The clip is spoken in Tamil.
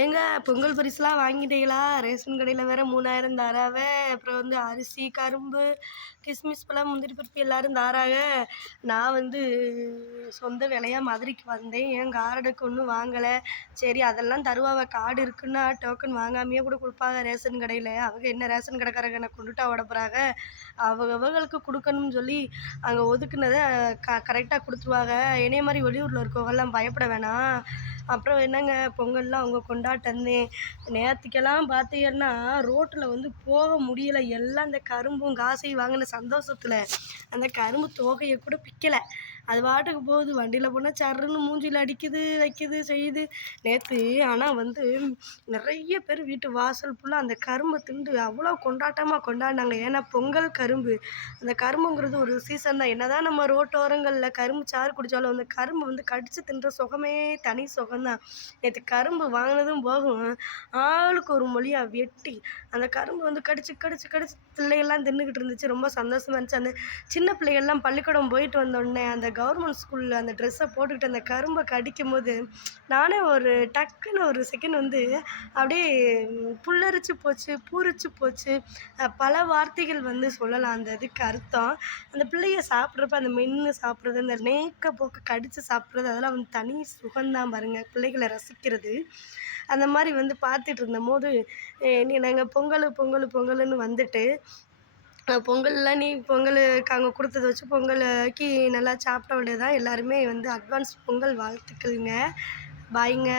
ஏங்க பொங்கல் பரிசுலாம் வாங்கிட்டீங்களா? ரேஷன் கடையில் வேறு மூணாயிரம் தாராவ. அப்புறம் வந்து அரிசி கரும்பு கிஸ்மிஸ் பழம் முந்திரி பருப்பு எல்லோரும் தாராக நான் வந்து சொந்த விலையாக மதுரைக்கு வந்தேன். என் கார்டுக்கு ஒன்றும் வாங்கலை. சரி அதெல்லாம் தருவாவ. கார்டு இருக்குன்னா டோக்கன் வாங்காமையே கூட கொடுப்பாங்க ரேஷன் கடையில். அவங்க என்ன ரேஷன் கடைக்காரங்க என்ன கொண்டுட்டா ஓட போகிறாங்க அவங்கவங்களுக்கு கொடுக்கணும்னு சொல்லி அங்கே ஒதுக்குனதை க கரெக்டாக கொடுத்துருவாங்க. என்னைய மாதிரி வெளியூரில் இருக்கவங்கெல்லாம் பயப்பட வேணாம். அப்புறம் என்னங்க பொங்கல்லாம் அவங்க கொண்டாட்டம்னு நேற்றுக்கெல்லாம் பார்த்தீங்கன்னா ரோட்டில் வந்து போக முடியலை. எல்லாம் அந்த கரும்பும் காசையும் வாங்கின சந்தோஷத்தில். அந்த கரும்பு தோகையை கூட பிக்கலை. அது பாட்டுக்கு போகுது. வண்டியில் போனால் சர்ருன்னு மூஞ்சியில் அடிக்குது வைக்குது செய்யுது. நேற்று ஆனால் வந்து நிறைய பேர் வீட்டு வாசல் ஃபுல்லாக அந்த கரும்பை திண்டு அவ்வளோ கொண்டாட்டமாக கொண்டாடினாங்க. ஏன்னா பொங்கல் கரும்பு. அந்த கரும்புங்கிறது ஒரு சீசன் தான். என்ன தான் நம்ம ரோட்டோரங்களில் கரும்பு சாறு குடித்தாலும் அந்த கரும்பு வந்து கடித்து தின்ற சுகமே தனி சுகம்தான் நேற்று கரும்பு வாங்கினதும் போகும். ஆளுக்கு ஒரு மொழியாக வெட்டி அந்த கரும்பு வந்து கடிச்சு கடிச்சு கடிச்சு பிள்ளைகள்லாம் தின்னுக்கிட்டு இருந்துச்சு. ரொம்ப சந்தோஷமா இருந்துச்சு. அந்த சின்ன பிள்ளைகள்லாம் பள்ளிக்கூடம் போயிட்டு வந்தோடனே அந்த கவர்மெண்ட் ஸ்கூலில் அந்த ட்ரெஸ்ஸை போட்டுக்கிட்டு அந்த கரும்பை கடிக்கும் போது நானே ஒரு டக்குன்னு ஒரு செகண்ட் வந்து அப்படியே புல்லரிச்சு போச்சு பூரிச்சு போச்சு. பல வார்த்தைகள் வந்து சொல்லலாம். அந்த இதுக்கு அர்த்தம். அந்த பிள்ளைய சாப்பிட்றப்ப அந்த மென்று சாப்பிட்றது அந்த நேக்க போக்கு கடித்து சாப்பிட்றது அதெல்லாம் வந்து தனி சுகம்தான் பாருங்கள் பிள்ளைகளை ரசிக்கிறது. அந்த மாதிரி வந்து பார்த்துட்டு இருந்தபோது நீ நாங்கள் பொங்கல் பொங்கல் பொங்கல்னு வந்துட்டு பொங்கல்லாம் நீ பொங்கலுக்கு அங்கே கொடுத்தத வச்சு பொங்கலுக்கு நல்லா சாப்பிட வேண்டியது தான் எல்லாருமே வந்து அட்வான்ஸ் பொங்கல் வாழ்த்துக்கள்ங்க. பாய்ங்க